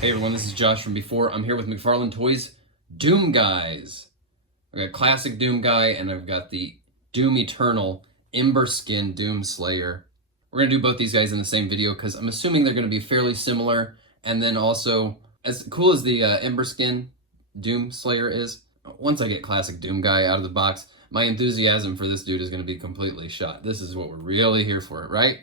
Hey everyone, this is Josh from before. I'm here with McFarlane Toys Doom Guys. I've got classic Doom Guy and I've got the Doom Eternal Ember Skin Doom Slayer. We're going to do both these guys in the same video because I'm assuming they're going to be fairly similar. And then also, as cool as the Ember Skin Doom Slayer is, once I get classic Doom Guy out of the box, my enthusiasm for this dude is going to be completely shot. This is what we're really here for, right?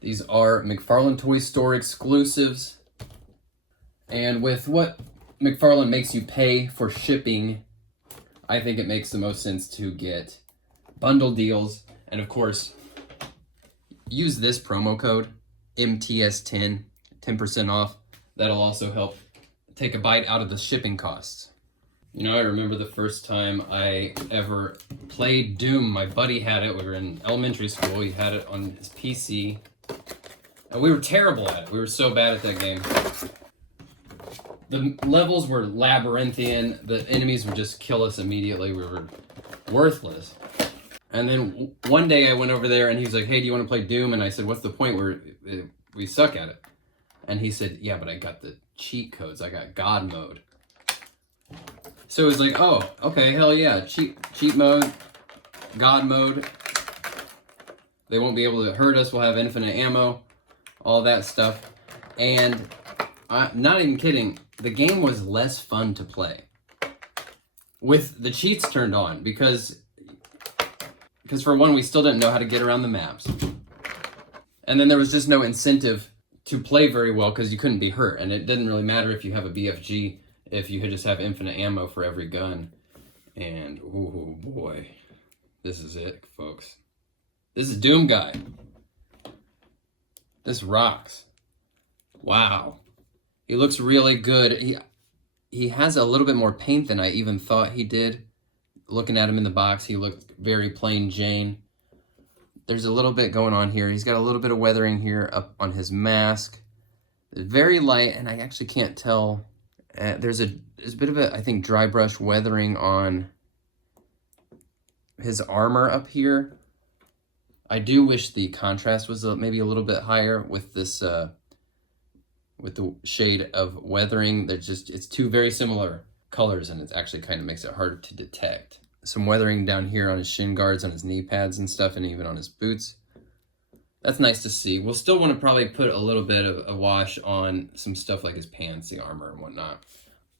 These are McFarlane Toy Store exclusives. And with what McFarlane makes you pay for shipping, I think it makes the most sense to get bundle deals. And of course, use this promo code, MTS10, 10% off. That'll also help take a bite out of the shipping costs. You know, I remember the first time I ever played Doom. My buddy had it. We were in elementary school. He had it on his PC. And we were terrible at it. We were so bad at that game. The levels were labyrinthian. The enemies would just kill us immediately. We were worthless. And then one day I went over there and he was like, hey, do you want to play Doom? And I said, what's the point? We suck at it. And he said, yeah, but I got the cheat codes. I got God mode. So it was like, oh, okay, hell yeah. Cheat mode, God mode. They won't be able to hurt us. We'll have infinite ammo, all that stuff. And I'm not even kidding. The game was less fun to play with the cheats turned on because for one, we still didn't know how to get around the maps. And then there was just no incentive to play very well because you couldn't be hurt. And it didn't really matter if you have a BFG, if you could just have infinite ammo for every gun. And, oh boy, this is it, folks. This is Doom Guy. This rocks. Wow. He looks really good. He has a little bit more paint than I even thought he did. Looking at him in the box, he looked very plain Jane. There's a little bit going on here. He's got a little bit of weathering here up on his mask. Very light, and I actually can't tell. There's a bit of a, I think, dry brush weathering on his armor up here. I do wish the contrast was maybe a little bit higher with this, with the shade of weathering. It's two very similar colors and it actually kind of makes it harder to detect. Some weathering down here on his shin guards, on his knee pads and stuff, and even on his boots. That's nice to see. We'll still want to probably put a little bit of a wash on some stuff like his pants, the armor and whatnot.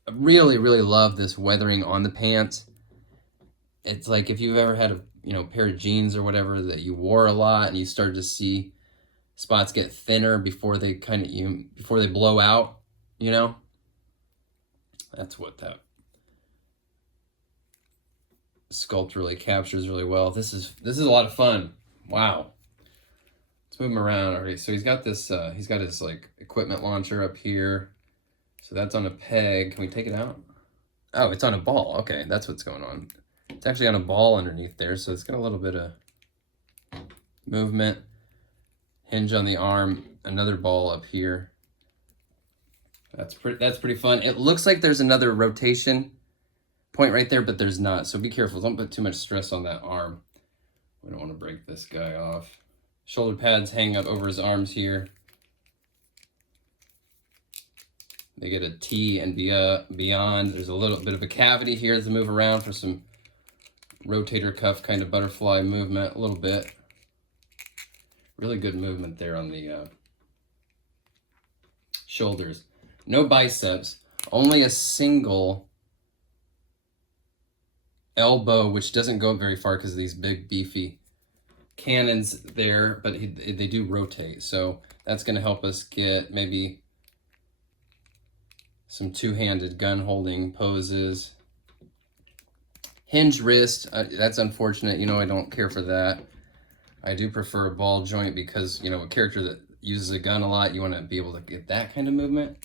I really, really love this weathering on the pants. It's like if you've ever had a pair of jeans or whatever that you wore a lot and you started to see spots get thinner before they before they blow out, you know? That's what that sculpt really captures really well. This is a lot of fun. Wow. Let's move him around already. So he's got this he's got his like equipment launcher up here. So that's on a peg. Can we take it out? Oh, it's on a ball. Okay, that's what's going on. It's actually on a ball underneath there, so it's got a little bit of movement. Hinge on the arm, another ball up here. That's pretty fun. It looks like there's another rotation point right there, but there's not. So be careful. Don't put too much stress on that arm. We don't want to break this guy off. Shoulder pads hang up over his arms here. They get a T and beyond. There's a little bit of a cavity here to move around for some rotator cuff kind of butterfly movement, a little bit. Really good movement there on the shoulders. No biceps, only a single elbow, which doesn't go very far because of these big beefy cannons there, but they do rotate. So that's going to help us get maybe some two-handed gun holding poses. Hinge wrist, that's unfortunate. I don't care for that. I do prefer a ball joint because, a character that uses a gun a lot, you want to be able to get that kind of movement.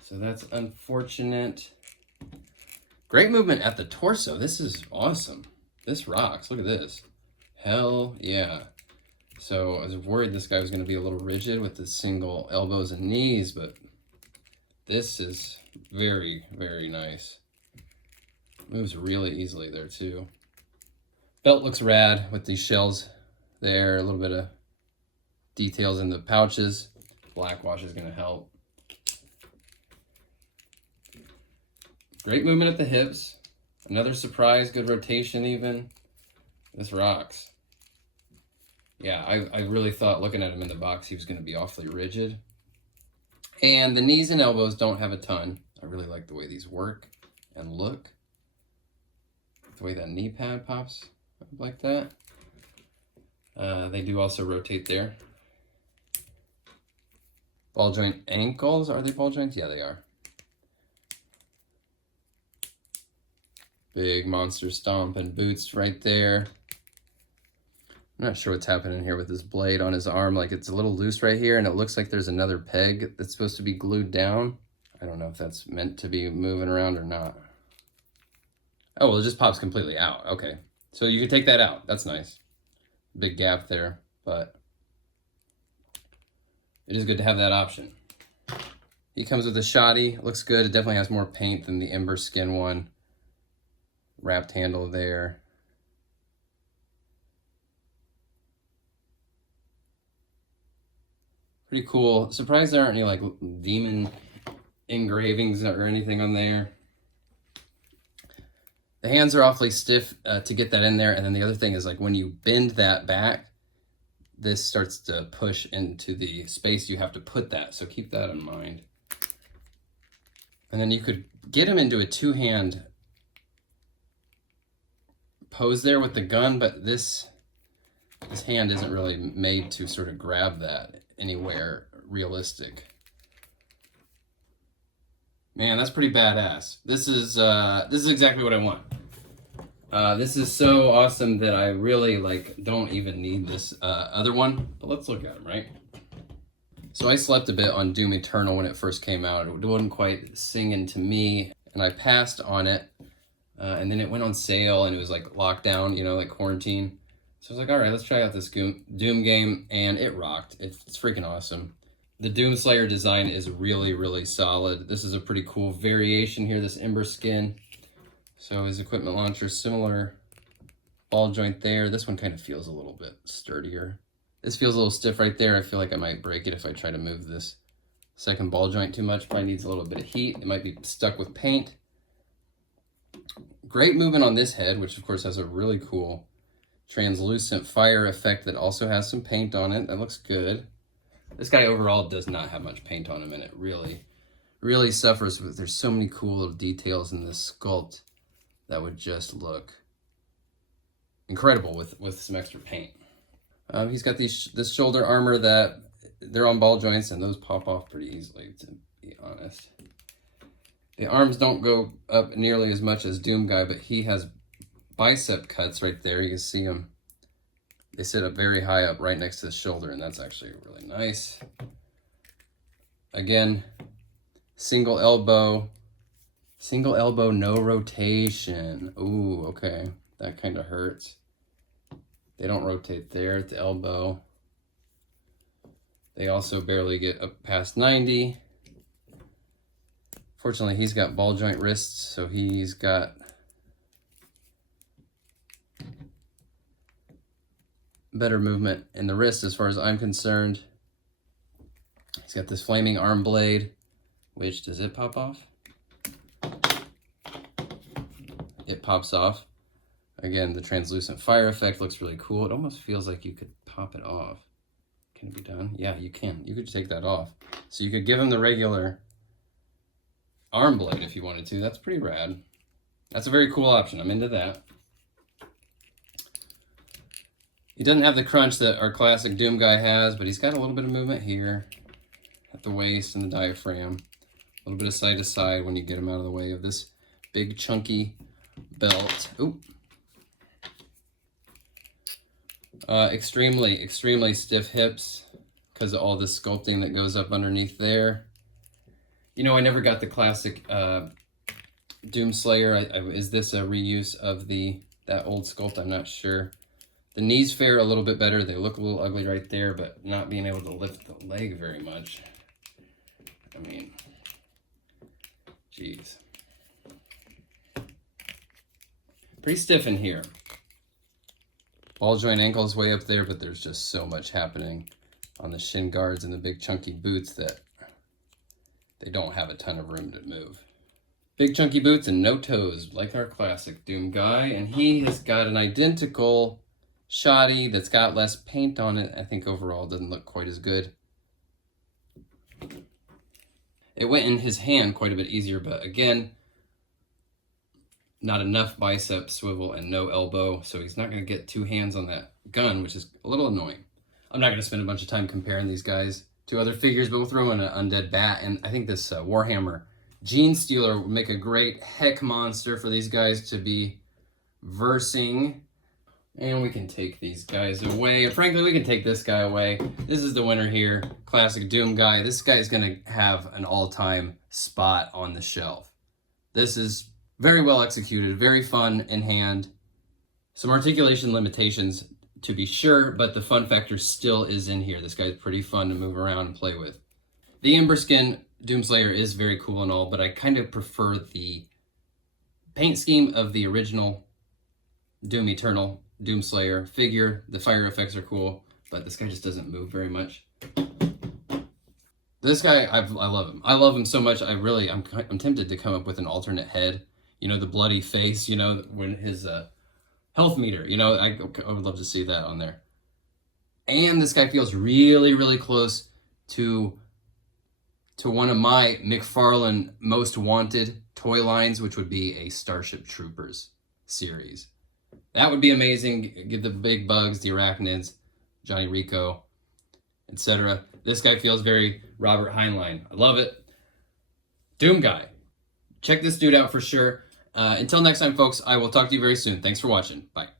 So that's unfortunate. Great movement at the torso. This is awesome. This rocks. Look at this. Hell yeah. So I was worried this guy was going to be a little rigid with the single elbows and knees, but this is very, very nice. Moves really easily there too. Belt looks rad with these shells there, a little bit of details in the pouches. Black wash is going to help. Great movement at the hips. Another surprise, good rotation even. This rocks. Yeah, I really thought looking at him in the box he was going to be awfully rigid. And the knees and elbows don't have a ton. I really like the way these work and look. The way that knee pad pops up like that. They do also rotate there. Ball joint ankles, are they ball joints? Yeah, they are. Big monster stomp and boots right there. I'm not sure what's happening here with this blade on his arm. Like, it's a little loose right here, and it looks like there's another peg that's supposed to be glued down. I don't know if that's meant to be moving around or not. Oh, well, it just pops completely out. Okay. So you can take that out. That's nice. Big gap there, but it is good to have that option. He comes with a shoddy. Looks good. It definitely has more paint than the Ember skin one. Wrapped handle there. Pretty cool. Surprised there aren't any like demon engravings or anything on there. The hands are awfully stiff to get that in there. And then the other thing is, like, when you bend that back, this starts to push into the space you have to put that. So keep that in mind. And then you could get him into a two-hand pose there with the gun, but this hand isn't really made to sort of grab that anywhere realistic. Man, that's pretty badass. This is exactly what I want. This is so awesome that I really don't even need this other one. But let's look at them, right? So I slept a bit on Doom Eternal when it first came out. It wasn't quite singing to me, and I passed on it. And then it went on sale, and it was like lockdown, you know, like quarantine. So I was like, all right, let's try out this Doom game, and it rocked. It's freaking awesome. The Doom Slayer design is really, really solid. This is a pretty cool variation here, this Ember skin. So his equipment launcher, similar ball joint there. This one kind of feels a little bit sturdier. This feels a little stiff right there. I feel like I might break it if I try to move this second ball joint too much. Probably needs a little bit of heat. It might be stuck with paint. Great movement on this head, which of course has a really cool translucent fire effect that also has some paint on it. That looks good. This guy overall does not have much paint on him, and it really suffers with, there's so many cool little details in this sculpt that would just look incredible with some extra paint. He's got this shoulder armor that they're on ball joints, and those pop off pretty easily, to be honest. The arms don't go up nearly as much as Doom Guy, but he has bicep cuts right there. You can see them. They sit up very high up right next to the shoulder, and that's actually really nice. Again, single elbow, no rotation. Ooh, okay. That kind of hurts. They don't rotate there at the elbow. They also barely get up past 90. Fortunately, he's got ball joint wrists, so he's got better movement in the wrist as far as I'm concerned. He's got this flaming arm blade, which, does it pop off? It pops off. Again, the translucent fire effect looks really cool. It almost feels like you could pop it off. Can it be done? Yeah, you can. You could take that off. So you could give him the regular arm blade if you wanted to. That's pretty rad. That's a very cool option. I'm into that. He doesn't have the crunch that our classic Doom Guy has, but he's got a little bit of movement here at the waist and the diaphragm. A little bit of side to side when you get him out of the way of this big chunky belt. Ooh. Extremely stiff hips because of all this sculpting that goes up underneath there. You know, I never got the classic Doom Slayer. Is this a reuse of that old sculpt? I'm not sure. The knees fare a little bit better. They look a little ugly right there, but not being able to lift the leg very much. I mean, geez. Pretty stiff in here. Ball joint ankle is way up there, but there's just so much happening on the shin guards and the big chunky boots that they don't have a ton of room to move. Big chunky boots and no toes, like our classic Doom guy. And he has got an identical shoddy that's got less paint on it. I think overall doesn't look quite as good. It went in his hand quite a bit easier, but again, not enough bicep swivel and no elbow, so he's not going to get two hands on that gun, which is a little annoying. I'm not going to spend a bunch of time comparing these guys to other figures, but we'll throw in an undead bat, and I think this Warhammer Gene Stealer would make a great heck monster for these guys to be versing. And we can take these guys away. And frankly, we can take this guy away. This is the winner here. Classic Doom guy. This guy is going to have an all-time spot on the shelf. This is very well executed, very fun in hand. Some articulation limitations to be sure, but the fun factor still is in here. This guy's pretty fun to move around and play with. The Ember skin Doomslayer is very cool and all, but I kind of prefer the paint scheme of the original Doom Eternal Doomslayer figure. The fire effects are cool, but this guy just doesn't move very much. This guy, I love him. I love him so much. I'm tempted to come up with an alternate head. You know, the bloody face, you know, when his health meter, you know, I would love to see that on there. And this guy feels really, really close to one of my McFarlane most wanted toy lines, which would be a Starship Troopers series. That would be amazing. Give the big bugs, the arachnids, Johnny Rico, etc. This guy feels very Robert Heinlein. I love it. Doom guy. Check this dude out for sure. Until next time, folks, I will talk to you very soon. Thanks for watching. Bye.